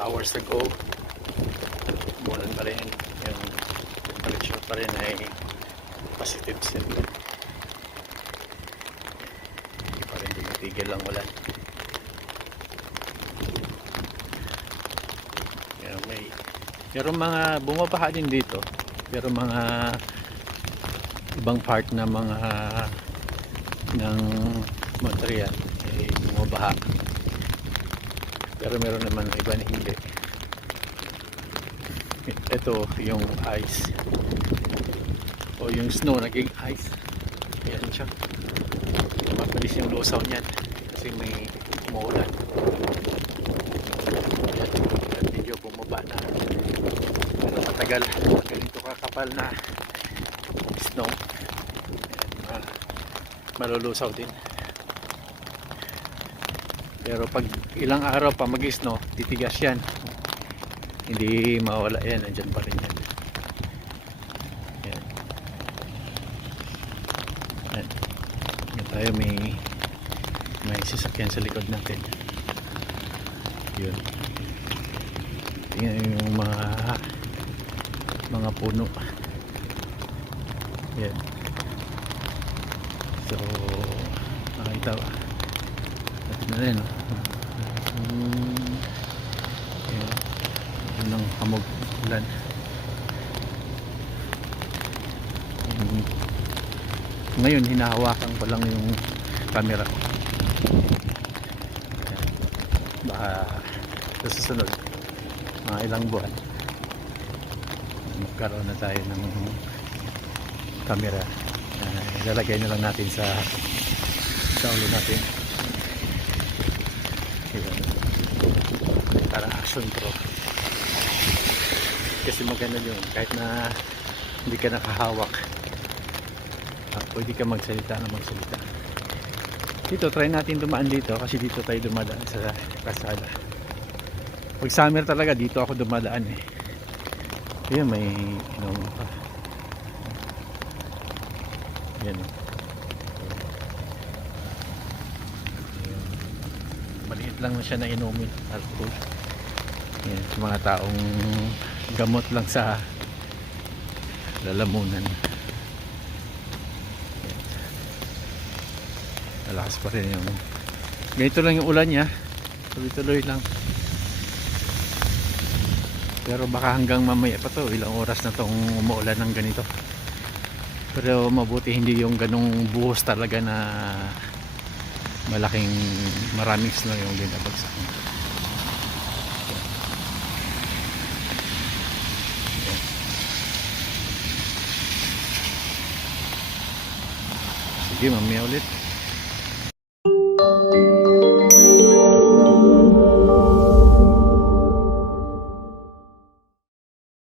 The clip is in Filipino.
hours ago umulan pa rin yung temperature pa rin ay positive set hindi pa rin tumitigil ang ulan. Kaya may pero mga bumabaha din dito. Pero mga ibang part na mga ng Montreal ay bumabaha pero meron naman iba na hindi. Ito yung ice. O yung snow naging ice. Ayan siya. Mabilis yung lusaw niyan kasi may umuulan ayan at medyo bumaba na. Pero matagal ganito kakapal na snow. Ayan, ah, malulusaw din pero pag ilang araw pa mag-snow titigas yan. Hindi mawala. Yan andyan pa rin yan. Yan yan yan tayo may may sasakyan sa likod natin. Yun. Tingnan yung mga mga puno. Yan so makita ba na rin. Yun ang hamog ulan. Ngayon hinahawakan ko lang yung camera ko. Baka sa susunod mga ilang buwan magkaroon na tayo ng camera. Uh, ilalagay na lang natin sa sa ulo natin para action pro kasi maganda yun kahit na hindi ka nakahawak ah, pwede ka magsalita na magsalita. Dito try natin dumaan dito kasi dito tayo dumadaan sa kasada pag summer talaga dito ako dumadaan eh. Yun may inom pa. Yan. Ayun. maliit lang na siya na inumin alcohol yan, sa mga taong gamot lang sa lalamunan. Yan. malakas pa rin yung ganito lang yung ulan niya. Tuloy-tuloy lang. Pero baka hanggang mamaya pa to ilang oras na tong umuulan ng ganito. Pero mabuti hindi yung ganong buhos talaga na malaking maraming snow yung binabagsak sige mamaya ulit